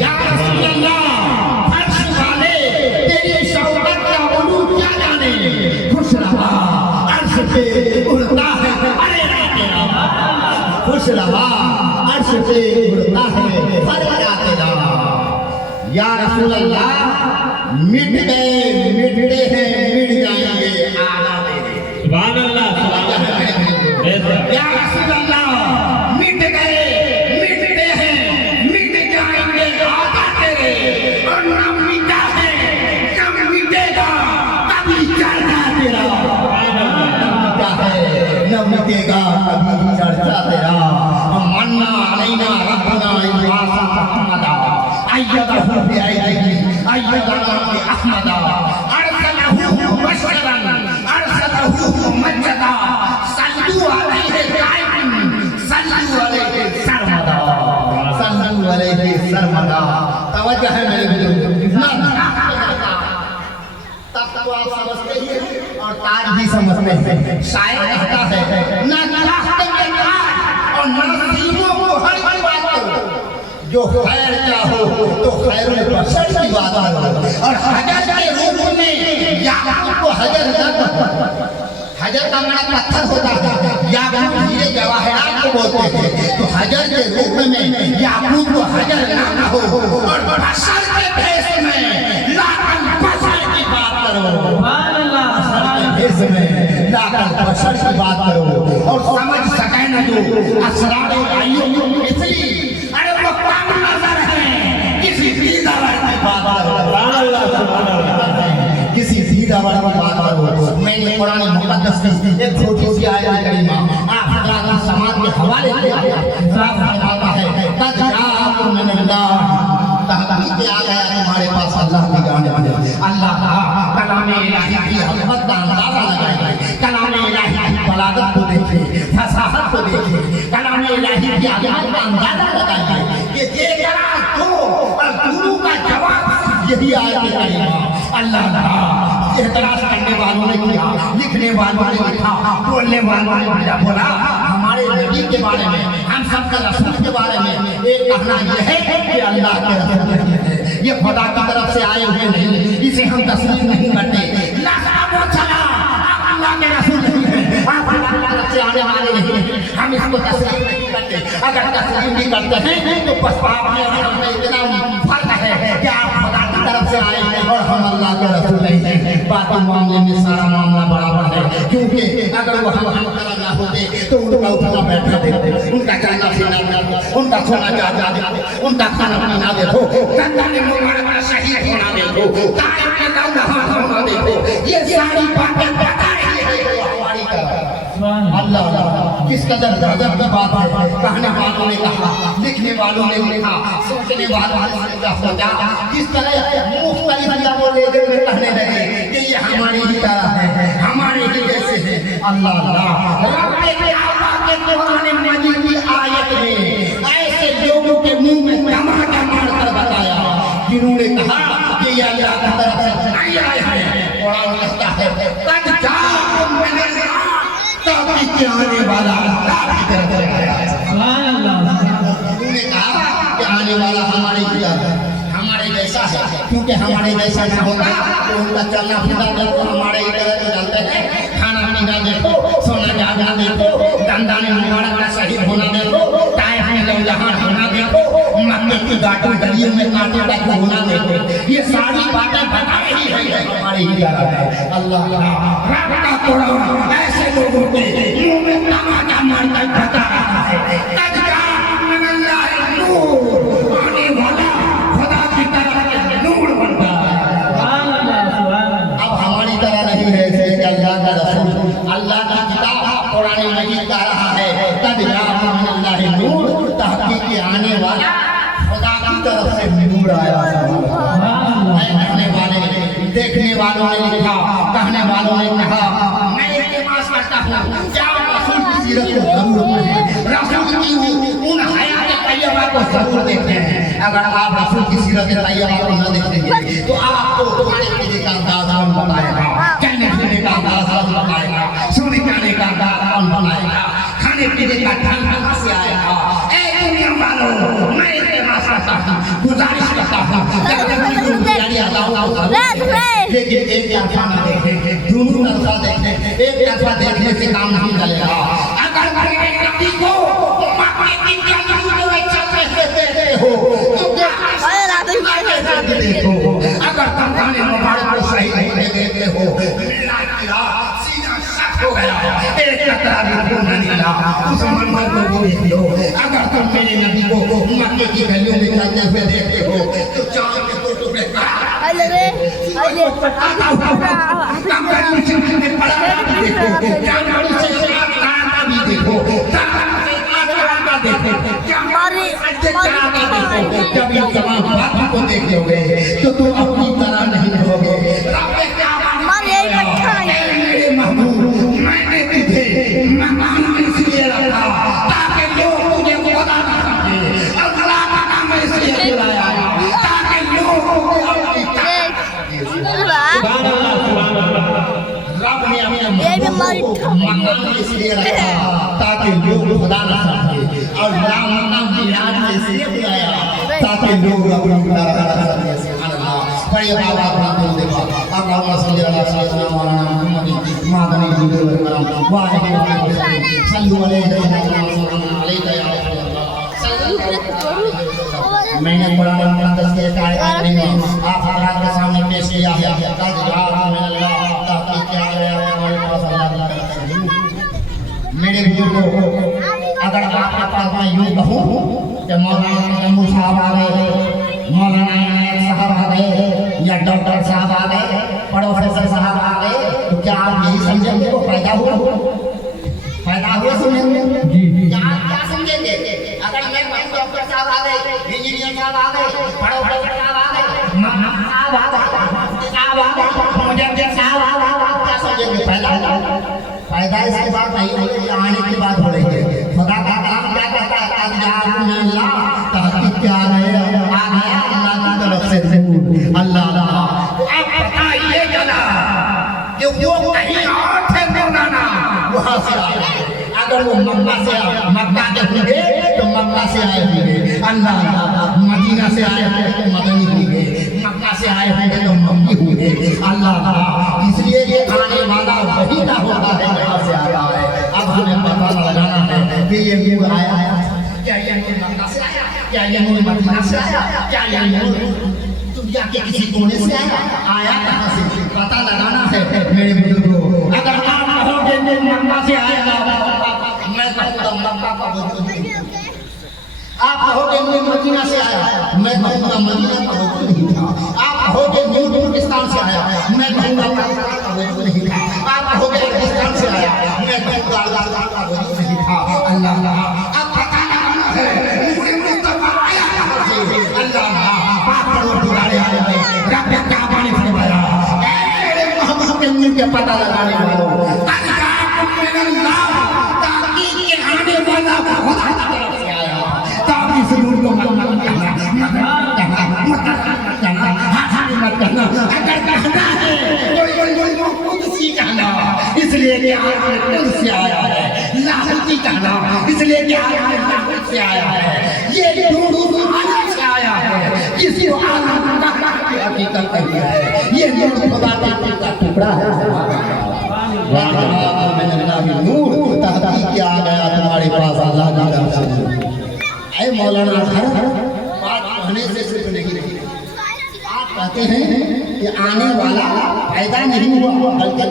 या रसूल अल्लाह, फर्श वाले तेरी शौकत का उलू क्या जाने, खुश रहा अर्श पे उड़ता है, अरे तेरा खुश रहा अर्श पे उड़ता है, फरमाया तेरा। या रसूल अल्लाह, मिट गए मिटते हैं मिट जाएंगे आला तेरे। सुभान अल्लाह, सुभान अल्लाह। या रसूल अल्लाह, मिट गए मिटते हैं मिट जाएंगे आला तेरे, और ना मिटा है जब मिटेगा तभी चढ़ना तेरा। मिटा है न मिटेगा तभी चढ़ता तेरा। मन्ना अलैना रब्बना इल्लासा मुहम्मदा अय्यदहु बिअयदिही अय्यदना बिअहमदा अरसलहु मुबश्शिरन अरसलहु मुमज्जदा सल्लु अलैहि दाइमन सल्लु अलैहि सरमदा सल्लु अलैहि सरमदा। तवज्जो है मेरे बुजुर्ग, तब तो आप समझते ही और ताज भी समझते हैं। शायर कहता है ना रास्ते में ताज और नसीबों को हर बात करो, जो खैर चाहो तो खैर बशर की बात करो, और हजर के रूप में याकूब को हजर हजर का माना पत्थर होता है, याकूब हीरे जवाहरात को बोलते हैं, तो हजर के रूप में याकूब को हजर ना हो, और बशर के भेष में लाखन बशर की बात करो। सुभान अल्लाह, भेष में लाखन बशर की बात करो, और समझ सके न जो असरार आइयों इसलिए अरे वो काम नजर है किसी दीदार की बात करो। सुभान अल्लाह, सुभान अल्लाह। किसी दीदार की बात करो। मैंने कुरान मुकद्दस की एक छोटी सी आयत करीमा आप हजरात के समाज के हवाले से साफ फरमाता है, कद जाअकुम मिनल्लाह, तहकीक आ गया तुम्हारे पास अल्लाह की जानिब से। अल्लाह कलाम इलाही की हकमत का अंदाजा लगाए, कलाम इलाही की बलागत को देखे, फसाहत को देखे, कलाम इलाही की हकमत का अंदाजा लगाए कि ये करा दो और दोनों का जवाब यही आयत करीमा। अल्लाह एतराज करने वालों ने किया, लिखने वालों ने लिखा, बोलने वालों ने बोला। हमारे नबी के बारे में, हम सबका रसूल के बारे में एक कहना यह है कि अल्लाह के रसूल नहीं है, ये खुदा की तरफ से आए हुए नहीं, इसे हम तस्लीम नहीं करते। वो चला अल्लाह के रसूल नहीं है, आप अल्लाह की तरफ से आने वाले नहीं है, हम इसको तस्लीम नहीं करते। अगर तस्लीम भी करते हैं तो बस आप में और हम में इतना फर्क है कि आप खुदा की तरफ से आए और हम अल्लाह के रसूल नहीं है। बाकी मामले में सारा मामला बराबर है, क्योंकि अगर वो हम ना होते तो उनका उठना बैठा देखो, उनका चलना फिरना देखो, उनका सोना चाहना देखो, उनका खाना पीना देखो, गंगा में मुबारक शहीद होना देखो, तारीफ में होना देखो, ये सारी बातें बता रही है हमारी तरफ। अल्लाह किस कदर गजब की बात है। कहने वालों ने कहा, लिखने वालों ने लिखा, सोचने वालों ने सोचा, किस तरह मुख्तलिफ लफ्ज़ों लेकर वे कहने लगे कि ये हमारी ही तरह है, हमारे ही जैसे है। अल्लाह रब ने के कुरान मजीद की आयत में ऐसे लोगों के मुंह में टमाटर मारकर बताया जिन्होंने कहा कि ये अल्लाह की तरफ से नहीं आया है। कुरान कहता है कद जाअकुम मिनल्लाह, ताकीद के आने वाला अल्लाह की तरफ से आया है। सुभान अल्लाह। उन्होंने कहा कि आने वाला हमारे ही है, हमारे जैसा है, क्योंकि हमारे जैसा न होगा तो उनका चलना फिरना देखो, हमारे इधर चलते हैं, खाना पीना देखो, सोना जागना देखो, धंधा में मुबारक का शहीद होना देखो, टाइम में लौजहान होना देखो, मक्के की घाटी गलियों में कांटे का होना देखो, ये सारी बातें बता रही है हमारी ही तरह है। अल्लाह रब का कुरान ऐसे लोगों के मुंह में टमाटर मारकर बता रहा है, कद जाअकुम मिनल्लाहि नूर, आने वाला खुदा की तरफ से नूर बनता है। अब हमारी तरह नहीं है कि अल्लाह का रसूल, अल्लाह की किताब कुरान मजीद कह रहा है कद जाअकुम मिनल्लाहि नूर, तहकीक के आने वाला खुदा की तरफ से नूर आया। कहने वाले देखने वालों ने लिखा, कहने वालों ने कहा, मैं इल्तिमास करता हूँ क्या रसूल की सीरत को जरूर पढ़ें, रसूल की उन हयात तैयबा को जरूर देखें। अगर आप रसूल की सीरत तैयबा को न देखेंगे तो आपको खाने पीने का अंदाज कौन बताएगा, कहने पीने का अंदाज कौन बताएगा, सोने जाने का अंदाज कौन बनाएगा, खाने पीने का ढंग कहाँ से आएगा। ऐ दुनिया वालों, मैं इल्तिमास करता हूँ खुदा लेकिन एक तरफा न देखे, दोनों तरफा देखे। एक तरफा देखने से काम नहीं चलेगा। अगर मेरे नबी को मक्के की जंगल में चलते देखते हो तो क्या देखो। अगर तुम अपने मुबारक को सही नहीं देखते हो, मेरा दिला सीधा शक हो गया। एक कतरा भी खून नहीं निकला। उस मंजर को देख लो। अगर तुम मेरे नबी को मक्के की गलियों में चलते हुए देखते हो तो चांद के दो टुकड़े जब ये तमाम बातों को देखोगे तो तुम अपनी तरह नहीं होगे। मेरे महबूब, मैंने तुझे मकान में इसलिए रखा ताकि लोग तुझे खुदा न समझे। अल्लाह का नाम इसलिए बुलाया ताकि लोग रब ने अपने मकान में इसलिए रखा ताकि लोग खुदा न समझे। और राम नाम विराट में इसलिए बुलाया ताकि लोग अपनी तरह न समझे। बड़े बाबा का बोल देखा अल्लाह सल्लल्लाहु अलैहि वसल्लम मुहम्मद मादनी जिंदगी करम वाहिद सल्लल्लाहु अलैहि वसल्लम। मैंने कुरान मुकद्दस के आयत में आप हजरात के सामने पेश किया है ताकि क्या गया हमारे पास अल्लाह की तरफ से। मेरे बुजुर्गों, अगर आपके पास मैं यूं कहूं कि मौलाना मुसा साहब आ गए, मौलाना साहब आ गए या डॉक्टर साहब आ गए, प्रोफेसर साहब आ गए, तो क्या आप यही समझेंगे वो फायदा हुआ? फायदा हुआ समझेंगे? क्या क्या समझेंगे? अगर मैं डॉक्टर साहब आ गए, इंजीनियर साहब आ गए, प्रोफेसर साहब आ गए, मुजद्दिद साहब आ गए, क्या समझेंगे? फायदा इसके बाद नहीं होगी, आने की बात हो रही है। खुदा का कलाम क्या कहता है? अल्लाह तहकीक क्या आ गया अल्लाह की तरफ से अल्लाह। अब बताइए जरा कि वो कहीं और थे मौलाना, वहाँ से आए। अगर वो मक्का से मक्का के होंगे तो मक्का से आए होंगे अल्लाह, मदीना से आए होंगे तो मदनी होंगे, मक्का से आए होंगे तो मक्की होंगे अल्लाह। इसलिए ये आने वाला वही ना होता है जहाँ से आता है। अब हमें पता लगाना है कि ये युग आया, क्या ये मक्का से आया, क्या ये मदीना से आया, क्या ये दुनिया के किसी कोने से आया कहाँ से पता लगाना है मेरे बुजुर्गों। अगर आप कहोगे मक्का से आया, मैं कहूँगा मक्का का वजूद नहीं। आप कहोगे मदीना से आया, मैं कहूँगा मदीना का वजूद नहीं था। आप कहोगे तुर्किस्तान से आया, मैं कहूँगा पाकिस्तान का वजूद नहीं था। आप कहोगे पाकिस्तान से आया, मैं कहूँगा अफगानिस्तान का वजूद नहीं था। अल्लाह अब पता लगाना है मुस्तफा आया कहाँ से। अल्लाह पाक परवरदिगार आलम है, रब काबा ने फरमाया मेरे मोहम्मद के मुंह के पता लगाने वालों आने वाला खुदा की तरफ से आया ताकि जरूर को मत कहना, अगर कहना है तो खुद सी कहना, इसलिए कि खुद से आया है। लाहौती कहना, इसलिए कि लाहौत से आया है। ये दूर से आया है, किसी आलम का हकीकत नहीं है। ये खुदा का टुकड़ा है। नूर तहकीक क्या आ गया तुम्हारे पास अल्लाह की तरफ से। ऐ मौलाना बात कहने से सिर्फ नहीं रही, आप कहते हैं कि आने वाला पैदा नहीं हुआ बल्कि